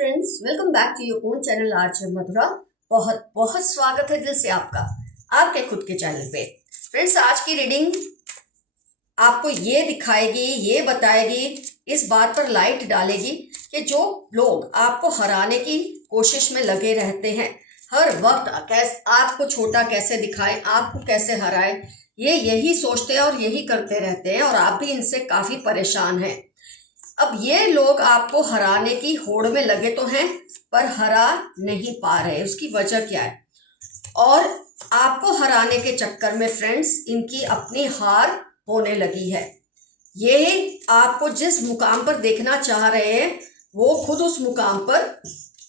Friends, welcome back to your own channel RJ Madhura. बहुत बहुत स्वागत है दिल से आपका आपके खुद के चैनल पे। फ्रेंड्स, आज की रीडिंग आपको ये दिखाएगी, ये बताएगी, इस बात पर लाइट डालेगी कि जो लोग आपको हराने की कोशिश में लगे रहते हैं, हर वक्त कैसे आपको छोटा कैसे दिखाएं, आपको कैसे हराएं, ये यही सोचते हैं और यही करते रहते हैं और आप भी इनसे काफ़ी परेशान हैं। अब ये लोग आपको हराने की होड़ में लगे तो हैं, पर हरा नहीं पा रहे। उसकी वजह क्या है? और आपको हराने के चक्कर में फ्रेंड्स, इनकी अपनी हार होने लगी है। ये आपको जिस मुकाम पर देखना चाह रहे हैं, वो खुद उस मुकाम पर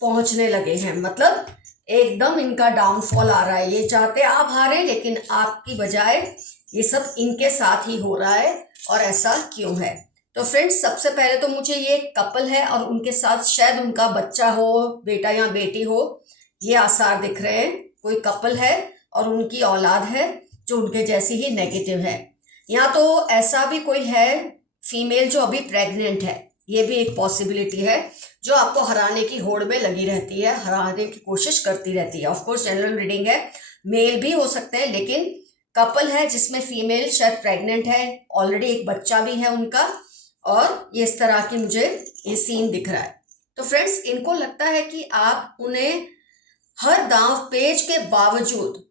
पहुंचने लगे हैं। मतलब एकदम इनका डाउनफॉल आ रहा है। ये चाहते आप हारे, लेकिन आपकी बजाय ये सब इनके साथ ही हो रहा है। और ऐसा क्यों है? तो फ्रेंड्स, सबसे पहले तो मुझे ये कपल है और उनके साथ शायद उनका बच्चा हो, बेटा या बेटी हो, ये आसार दिख रहे हैं। कोई कपल है और उनकी औलाद है जो उनके जैसी ही नेगेटिव है। या तो ऐसा भी कोई है फीमेल जो अभी प्रेग्नेंट है, ये भी एक पॉसिबिलिटी है, जो आपको हराने की होड़ में लगी रहती है, हराने की कोशिश करती रहती है। ऑफ कोर्स जनरल रीडिंग है, मेल भी हो सकते हैं, लेकिन कपल है जिसमें फीमेल शायद प्रेग्नेंट है, ऑलरेडी एक बच्चा भी है उनका, और ये इस तरह की मुझे ये सीन दिख रहा है। तो फ्रेंड्स, इनको लगता है कि आप उन्हें हर दांव पेच के बावजूद,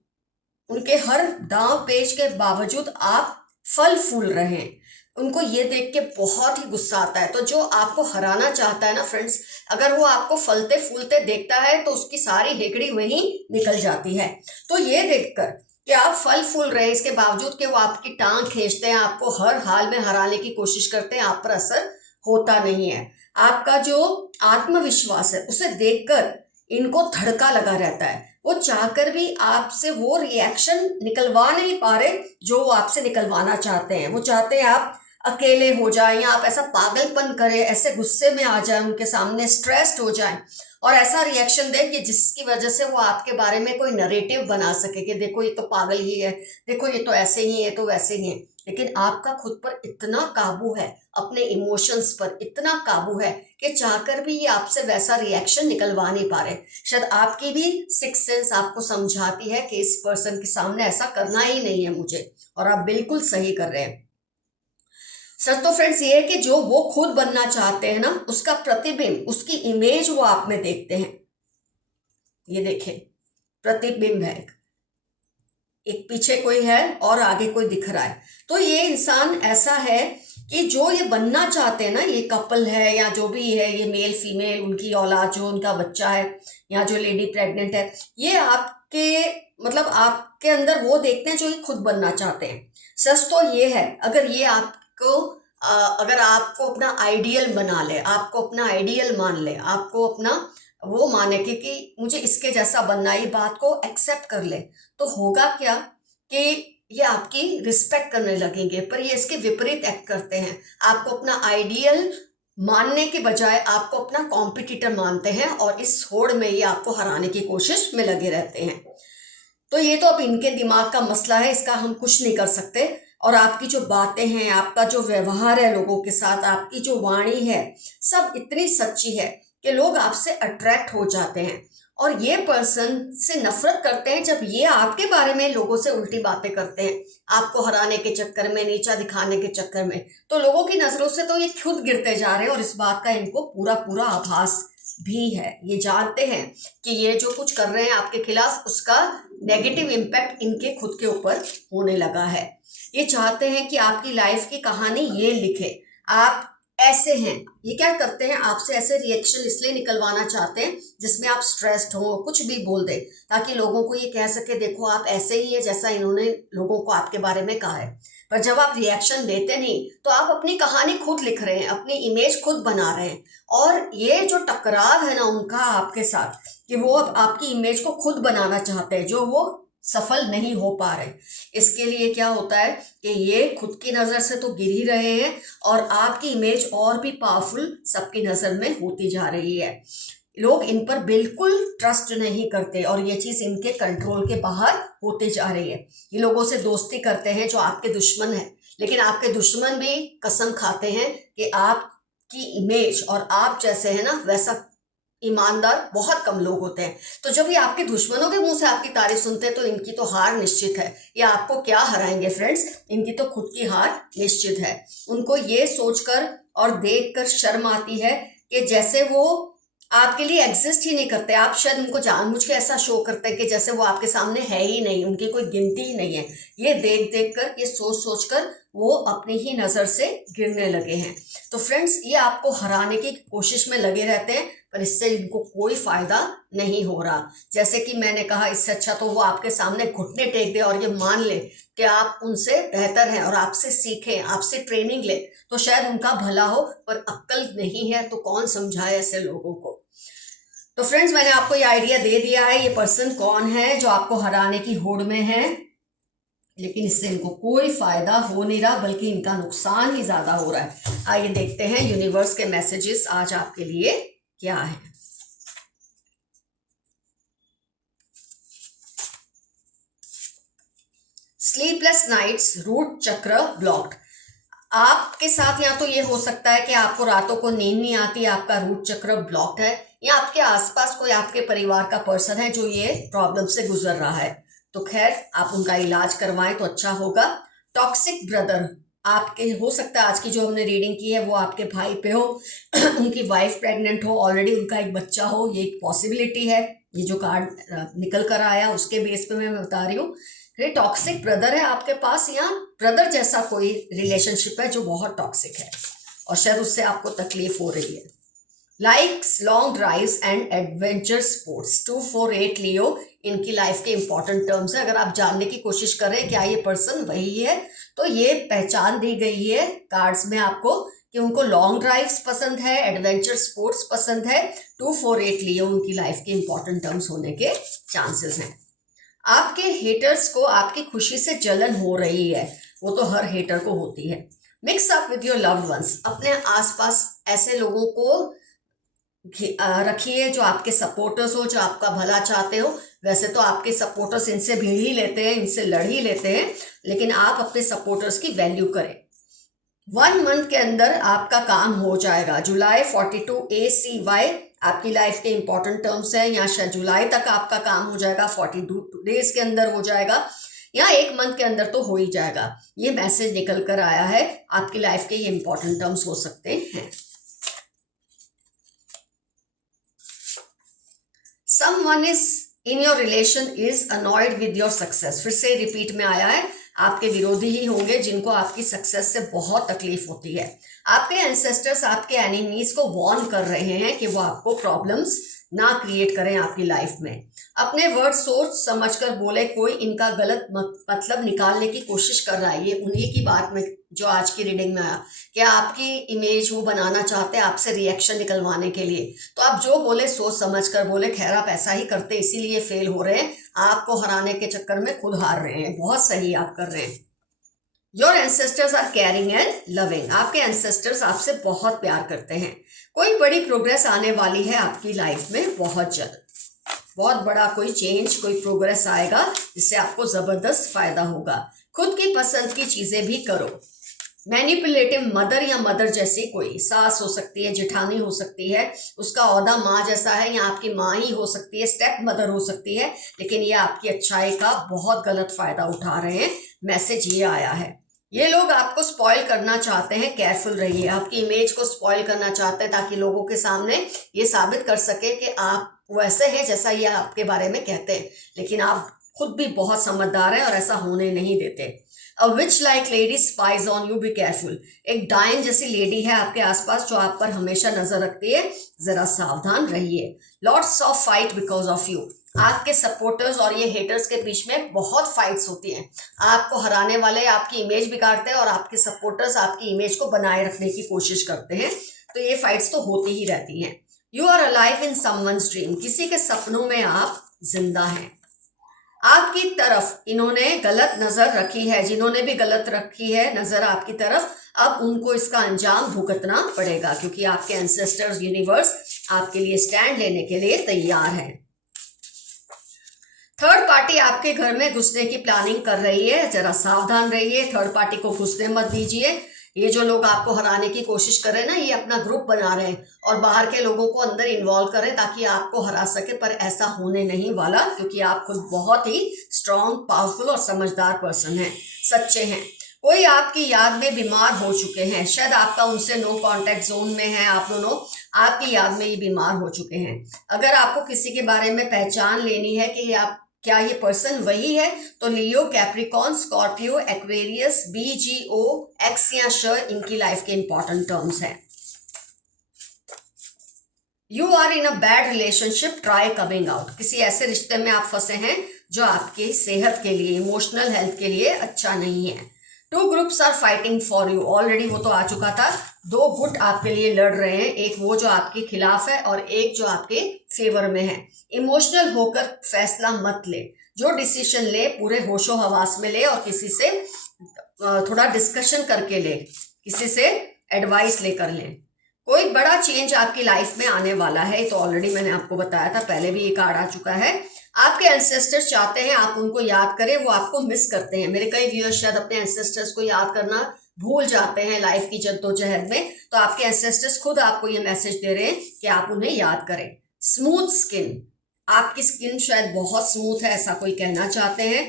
उनके हर दांव पेच के बावजूद आप फल फूल रहे हैं। उनको ये देख के बहुत ही गुस्सा आता है। तो जो आपको हराना चाहता है ना फ्रेंड्स, अगर वो आपको फलते फूलते देखता है तो उसकी सारी हेकड़ी वहीं निकल जाती है। तो ये देखकर कि आप फल फूल रहे हैं, इसके बावजूद कि वो आपकी टांग खींचते हैं, आपको हर हाल में हराने की कोशिश करते हैं, आप पर असर होता नहीं है। आपका जो आत्मविश्वास है उसे देखकर इनको धड़का लगा रहता है। वो चाहकर भी आपसे वो रिएक्शन निकलवा नहीं पा रहे जो वो आपसे निकलवाना चाहते हैं। वो चाहते हैं आप अकेले हो जाएं, या आप ऐसा पागलपन करें, ऐसे गुस्से में आ जाएं, उनके सामने स्ट्रेस्ड हो जाएं और ऐसा रिएक्शन दें कि जिसकी वजह से वो आपके बारे में कोई नरेटिव बना सके कि देखो ये तो पागल ही है, देखो ये तो ऐसे ही है, तो वैसे ही है। लेकिन आपका खुद पर इतना काबू है, अपने इमोशंस पर इतना काबू है कि चाहकर भी ये आपसे वैसा रिएक्शन निकलवा नहीं पा रहे। शायद आपकी भी सिक्स सेंस आपको समझाती है कि इस पर्सन के सामने ऐसा करना ही नहीं है मुझे, और आप बिल्कुल सही कर रहे हैं। सच तो फ्रेंड्स ये है कि जो वो खुद बनना चाहते हैं ना, उसका प्रतिबिंब, उसकी इमेज वो आप में देखते हैं। ये देखें, प्रतिबिंब है, एक पीछे कोई है और आगे कोई दिख रहा है। तो ये इंसान ऐसा है कि जो ये बनना चाहते हैं ना, ये कपल है या जो भी है, ये मेल फीमेल, उनकी औलाद, जो उनका बच्चा है या जो लेडी प्रेग्नेंट है, ये आपके मतलब आपके अंदर वो देखते हैं जो ये खुद बनना चाहते हैं। सच तो ये है, अगर ये आपको अगर आपको अपना आइडियल बना ले, आपको अपना आइडियल मान ले, आपको अपना वो माने कि मुझे इसके जैसा बनना, ये बात को एक्सेप्ट कर ले, तो होगा क्या कि ये आपकी रिस्पेक्ट करने लगेंगे। पर ये इसके विपरीत एक्ट करते हैं। आपको अपना आइडियल मानने के बजाय आपको अपना कॉम्पिटिटर मानते हैं और इस होड़ में ये आपको हराने की कोशिश में लगे रहते हैं। तो ये तो अब इनके दिमाग का मसला है, इसका हम कुछ नहीं कर सकते। और आपकी जो बातें हैं, आपका जो व्यवहार है लोगों के साथ, आपकी जो वाणी है, सब इतनी सच्ची है कि लोग आपसे अट्रैक्ट हो जाते हैं और ये पर्सन से नफरत करते हैं जब ये आपके बारे में लोगों से उल्टी बातें करते हैं, आपको हराने के चक्कर में, नीचा दिखाने के चक्कर में। तो लोगों की नजरों से तो ये खुद गिरते जा रहे हैं और इस बात का इनको पूरा पूरा आभास भी है। ये जानते हैं कि ये जो कुछ कर रहे हैं आपके खिलाफ, उसका नेगेटिव इम्पैक्ट इनके खुद के ऊपर होने लगा है। ये चाहते हैं कि आपकी लाइफ की कहानी ये लिखे, आप ऐसे हैं। ये क्या करते हैं, आपसे ऐसे रिएक्शन इसलिए निकलवाना चाहते हैं जिसमें आप स्ट्रेस्ड हो, कुछ भी बोल दे, ताकि लोगों को ये कह सके देखो आप ऐसे ही है जैसा इन्होंने लोगों को आपके बारे में कहा है। पर जब आप रिएक्शन देते नहीं, तो आप अपनी कहानी खुद लिख रहे हैं, अपनी इमेज खुद बना रहे हैं। और ये जो टकराव है ना उनका आपके साथ, कि वो अब आपकी इमेज को खुद बनाना चाहते हैं, जो वो सफल नहीं हो पा रहे। इसके लिए क्या होता है कि ये खुद की नज़र से तो गिर ही रहे हैं और आपकी इमेज और भी पावरफुल सबकी नज़र में होती जा रही है। लोग इन पर बिल्कुल ट्रस्ट नहीं करते और ये चीज़ इनके कंट्रोल के बाहर होती जा रही है। ये लोगों से दोस्ती करते हैं जो आपके दुश्मन हैं, लेकिन आपके दुश्मन भी कसम खाते हैं कि आपकी इमेज और आप जैसे है ना वैसा ईमानदार बहुत कम लोग होते हैं। तो जब ये आपके दुश्मनों के मुंह से आपकी तारीफ सुनते हैं तो इनकी तो हार निश्चित है। ये आपको क्या हराएंगे फ्रेंड्स, इनकी तो खुद की हार निश्चित है। उनको ये सोचकर और देखकर शर्म आती है कि जैसे वो आपके लिए एग्जिस्ट ही नहीं करते। आप शायद उनको जानबूझ के ऐसा शो करते हैं कि जैसे वो आपके सामने है ही नहीं, उनकी कोई गिनती ही नहीं है। ये देख देख कर, ये सोच सोच कर वो अपनी ही नज़र से गिरने लगे हैं। तो फ्रेंड्स, ये आपको हराने की कोशिश में लगे रहते हैं, पर इससे इनको कोई फायदा नहीं हो रहा। जैसे कि मैंने कहा, इससे अच्छा तो वो आपके सामने घुटने टेक दे और ये मान ले कि आप उनसे बेहतर हैं और आपसे सीखें, आपसे ट्रेनिंग ले, तो शायद उनका भला हो। पर अक्ल नहीं है तो कौन समझाए ऐसे लोगों को। तो फ्रेंड्स, मैंने आपको ये आइडिया दे दिया है, ये पर्सन कौन है जो आपको हराने की होड़ में है, लेकिन इससे इनको कोई फायदा हो नहीं रहा, बल्कि इनका नुकसान ही ज्यादा हो रहा है। आइए देखते हैं यूनिवर्स के मैसेजेस आज आपके लिए क्या है। स्लीपलेस नाइट्स, रूट चक्र ब्लॉक्ड। आपके साथ या तो ये हो सकता है कि आपको रातों को नींद नहीं आती, आपका रूट चक्र ब्लॉक्ड है, या आपके आसपास कोई आपके परिवार का पर्सन है जो ये प्रॉब्लम से गुजर रहा है। तो खैर, आप उनका इलाज करवाएं तो अच्छा होगा। टॉक्सिक ब्रदर, आपके हो सकता है आज की जो हमने रीडिंग की है वो आपके भाई पे हो, उनकी वाइफ प्रेग्नेंट हो, ऑलरेडी उनका एक बच्चा हो, ये एक पॉसिबिलिटी है। ये जो कार्ड निकल कर आया उसके बेस पे मैं बता रही हूँ। टॉक्सिक ब्रदर है आपके पास, या ब्रदर जैसा कोई रिलेशनशिप है जो बहुत टॉक्सिक है और शायद उससे आपको तकलीफ हो रही है। Likes long drives and adventure sports, 248 लियो, इनकी लाइफ के इंपॉर्टेंट टर्म्स है। अगर आप जानने की कोशिश कर रहे हैं क्या ये पर्सन वही है, तो ये पहचान दी गई है कार्ड्स में आपको कि उनको लॉन्ग ड्राइव्स पसंद है, एडवेंचर स्पोर्ट्स पसंद है, 248 लियो उनकी लाइफ के इंपॉर्टेंट टर्म्स होने के चांसेस हैं। आपके हेटर्स को आपकी खुशी से जलन हो रही है, वो तो हर हेटर को होती है। Mix up with your loved ones, अपने आसपास ऐसे लोगों को रखिए जो आपके सपोर्टर्स हो, जो आपका भला चाहते हो। वैसे तो आपके सपोर्टर्स इनसे भिड़ ही लेते हैं, इनसे लड़ ही लेते हैं, लेकिन आप अपने सपोर्टर्स की वैल्यू करें। 1 मंथ के अंदर आपका काम हो जाएगा। जुलाई 42 ACY आपकी लाइफ के इंपॉर्टेंट टर्म्स हैं, या शायद जुलाई तक आपका काम हो जाएगा, 42 डेज के अंदर हो जाएगा, या 1 मंथ के अंदर तो हो ही जाएगा। ये मैसेज निकल कर आया है, आपकी लाइफ के ये इंपॉर्टेंट टर्म्स हो सकते हैं। Someone is in your relation is annoyed with your success, फिर से रिपीट में आया है, आपके विरोधी ही होंगे जिनको आपकी सक्सेस से बहुत तकलीफ होती है। आपके एंसेस्टर्स आपके एनिमीज को वार्न कर रहे हैं कि वो आपको प्रॉब्लम्स ना क्रिएट करें आपकी लाइफ में। अपने वर्ड सोच समझकर बोले, कोई इनका गलत मतलब निकालने की कोशिश कर रहा है। ये उन्हीं की बात में जो आज की रीडिंग में आया, क्या आपकी इमेज वो बनाना चाहते हैं आपसे रिएक्शन निकलवाने के लिए। तो आप जो बोले सोच समझ कर बोले। खैर, आप ऐसा ही करते इसीलिए फेल हो रहे हैं, आपको हराने के चक्कर में खुद हार रहे हैं। बहुत सही आप कर रहे हैं। Your ancestors are caring and loving, आपके एंसेस्टर्स आपसे बहुत प्यार करते हैं। कोई बड़ी प्रोग्रेस आने वाली है आपकी लाइफ में, बहुत जल्द बहुत बड़ा कोई चेंज, कोई प्रोग्रेस आएगा जिससे आपको जबरदस्त फायदा होगा। खुद की पसंद की चीजें भी करो। मैनिपुलेटिव मदर या मदर जैसी कोई सास हो सकती है, जेठानी हो सकती है, उसका औहदा माँ जैसा है, या आपकी माँ ही हो सकती है, स्टेप मदर हो सकती है, लेकिन ये आपकी अच्छाई का बहुत गलत फायदा उठा रहे हैं। मैसेज ये आया है, ये लोग आपको स्पॉइल करना चाहते हैं, केयरफुल रहिए। आपकी इमेज को स्पॉइल करना चाहते हैं ताकि लोगों के सामने ये साबित कर सके कि आप वैसे हैं जैसा ये आपके बारे में कहते हैं, लेकिन आप खुद भी बहुत समझदार हैं और ऐसा होने नहीं देते। A witch like lady spies on you, be careful, एक डायन जैसी लेडी है आपके आसपास जो आप पर हमेशा नजर रखती है, जरा सावधान रहिए। Lots of fight because of you, आपके सपोर्टर्स और ये हेटर्स के बीच में बहुत फाइट्स होती हैं। आपको हराने वाले आपकी इमेज बिगाड़ते हैं और आपके सपोर्टर्स आपकी इमेज को बनाए रखने की कोशिश करते हैं, तो ये फाइट्स तो होती ही रहती हैं। You are alive in someone's dream, किसी के सपनों में आप जिंदा हैं। आपकी तरफ इन्होंने गलत नजर रखी है, जिन्होंने भी गलत रखी है नजर आपकी तरफ, अब उनको इसका अंजाम भुगतना पड़ेगा, क्योंकि आपके एंसेस्टर्स यूनिवर्स आपके लिए स्टैंड लेने के लिए तैयार है। थर्ड पार्टी आपके घर में घुसने की प्लानिंग कर रही है, जरा सावधान रहिए, थर्ड पार्टी को घुसने मत दीजिए। ये जो लोग आपको हराने की कोशिश कर रहे हैं ना, ये अपना ग्रुप बना रहे हैं और बाहर के लोगों को अंदर इन्वॉल्व करें ताकि आपको हरा सके, पर ऐसा होने नहीं वाला, क्योंकि आप खुद बहुत ही स्ट्रांग, पावरफुल और समझदार पर्सन हैं, सच्चे हैं। कोई आपकी याद में बीमार हो चुके हैं, शायद आपका उनसे नो कांटेक्ट जोन में है, आप दोनों आपकी याद में ये बीमार हो चुके हैं। अगर आपको किसी के बारे में पहचान लेनी है कि आप क्या ये पर्सन वही है, तो Leo, Capricorn, Scorpio, Aquarius, BGO, एक्स या श इनकी लाइफ के इंपॉर्टेंट टर्म्स हैं। You are in a bad relationship, try coming out. किसी ऐसे रिश्ते में आप फंसे हैं जो आपकी सेहत के लिए, इमोशनल हेल्थ के लिए अच्छा नहीं है। Two groups are fighting for you, already वो तो आ चुका था। दो गुट आपके लिए लड़ रहे हैं, एक वो जो आपके खिलाफ है और एक जो आपके फेवर में है। इमोशनल होकर फैसला मत ले, जो डिसीजन ले पूरे होशो हवास में ले और किसी से थोड़ा डिस्कशन करके ले, किसी से एडवाइस लेकर ले। कोई बड़ा चेंज आपकी लाइफ में आने वाला है, तो ऑलरेडी मैंने आपको बताया था, पहले भी ये कार्ड आ चुका है। आपके एंसेस्टर्स चाहते हैं आप उनको याद करें, वो आपको मिस करते हैं। मेरे कई व्यूअर्स शायद अपने एंसेस्टर्स को याद करना भूल जाते हैं लाइफ की जद्दोजहद में, तो आपके एंसेस्टर्स खुद आपको ये मैसेज दे रहे हैं कि आप उन्हें याद करें। स्मूथ स्किन, आपकी स्किन शायद बहुत स्मूथ है, ऐसा कोई कहना चाहते हैं,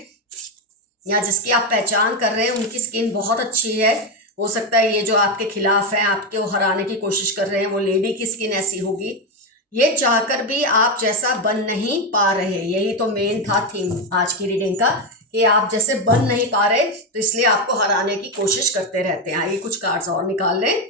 या जिसकी आप पहचान कर रहे हैं उनकी स्किन बहुत अच्छी है। हो सकता है ये जो आपके खिलाफ है, आपको हराने की कोशिश कर रहे हैं, वो लेडी की स्किन ऐसी होगी। ये चाहकर भी आप जैसा बन नहीं पा रहे, यही तो मेन था थीम आज की रीडिंग का, कि आप जैसे बन नहीं पा रहे, तो इसलिए आपको हराने की कोशिश करते रहते हैं। आइए कुछ कार्ड्स और निकाल लें।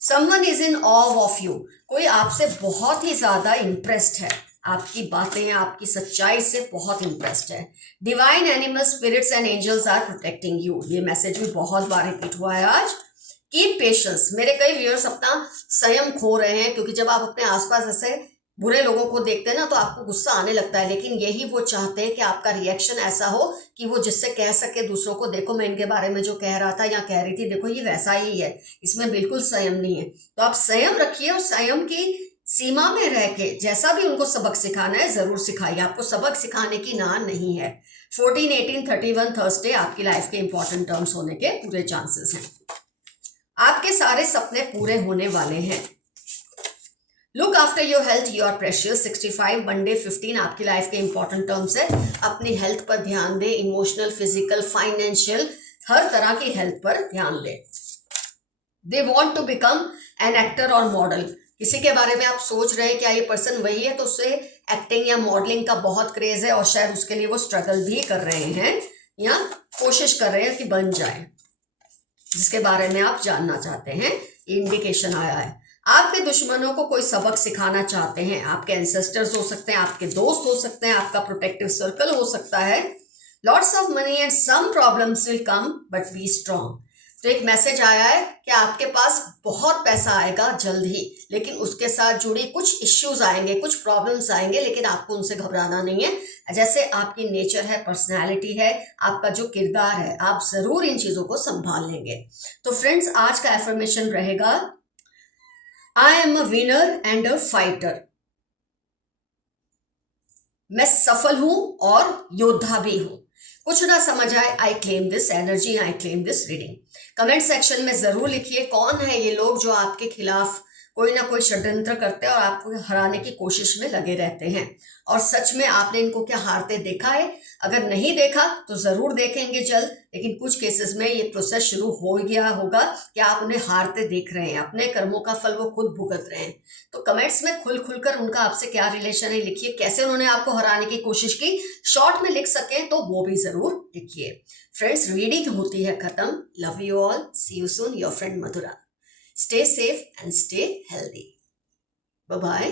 Someone is in of of you, कोई आपसे बहुत ही ज्यादा इंप्रेस्ड है, आपकी बातें, आपकी सच्चाई से बहुत इंप्रेस्ड है। Divine animal, spirits and angels are protecting you, ये मैसेज भी बहुत बार रिपीट हुआ है आज। कीप पेशेंस, मेरे कई व्यूअर्स अपना संयम खो रहे हैं, क्योंकि जब आप अपने आसपास ऐसे बुरे लोगों को देखते हैं ना, तो आपको गुस्सा आने लगता है, लेकिन यही वो चाहते हैं कि आपका रिएक्शन ऐसा हो कि वो जिससे कह सके दूसरों को, देखो मैं इनके बारे में जो कह रहा था या कह रही थी, देखो ये वैसा ही है, इसमें बिल्कुल संयम नहीं है। तो आप संयम रखिए और संयम की सीमा में रह के जैसा भी उनको सबक सिखाना है जरूर सिखाइए, आपको सबक सिखाने की ना नहीं है। 14, 18, 31 थर्सडे आपकी लाइफ के इंपॉर्टेंट टर्म्स होने के पूरे चांसेस हैं। आपके सारे सपने पूरे होने वाले हैं। Look after your health, you are precious. 65 Monday 15 आपकी लाइफ के इंपॉर्टेंट टर्म्स है। अपनी हेल्थ पर ध्यान दे, इमोशनल, फिजिकल, फाइनेंशियल, हर तरह की हेल्थ पर ध्यान दे। They want to become an actor और मॉडल, किसी के बारे में आप सोच रहे हैं क्या ये पर्सन वही है, तो उससे एक्टिंग या मॉडलिंग का बहुत क्रेज है और शायद उसके लिए वो स्ट्रगल भी कर रहे हैं या कोशिश कर रहे हैं कि बन जाए, जिसके बारे में आप जानना चाहते हैं। इंडिकेशन आया है आपके दुश्मनों को कोई सबक सिखाना चाहते हैं। आपके एंसेस्टर्स हो सकते हैं, आपके दोस्त हो सकते हैं, आपका प्रोटेक्टिव सर्कल हो सकता है। Lots of money and some problems will come but be strong, तो एक मैसेज आया है कि आपके पास बहुत पैसा आएगा जल्द ही, लेकिन उसके साथ जुड़ी कुछ इश्यूज आएंगे, कुछ प्रॉब्लम्स आएंगे, लेकिन आपको उनसे घबराना नहीं है। जैसे आपकी नेचर है, पर्सनैलिटी है, आपका जो किरदार है, आप जरूर इन चीजों को संभाल लेंगे। तो फ्रेंड्स, आज का एफर्मेशन रहेगा, I am a winner and a fighter, मैं सफल हूं और योद्धा भी हूं। कुछ ना समझ आए, I claim this energy, I claim this reading. Comment section में जरूर लिखिए कौन है ये लोग जो आपके खिलाफ कोई ना कोई षड्यंत्र करते हैं और आपको हराने की कोशिश में लगे रहते हैं, और सच में आपने इनको क्या हारते देखा है? अगर नहीं देखा तो जरूर देखेंगे जल्द, लेकिन कुछ केसेस में ये प्रोसेस शुरू हो गया होगा कि आप उन्हें हारते देख रहे हैं, अपने कर्मों का फल वो खुद भुगत रहे हैं। तो कमेंट्स में खुल खुलकर उनका आपसे क्या रिलेशन है लिखिए, कैसे उन्होंने आपको हराने की कोशिश की, शॉर्ट में लिख सके तो वो भी जरूर लिखिए। फ्रेंड्स, रीडिंग होती है खत्म। Love you all, see you soon, your friend Madhura. Stay safe and stay healthy. Bye-bye.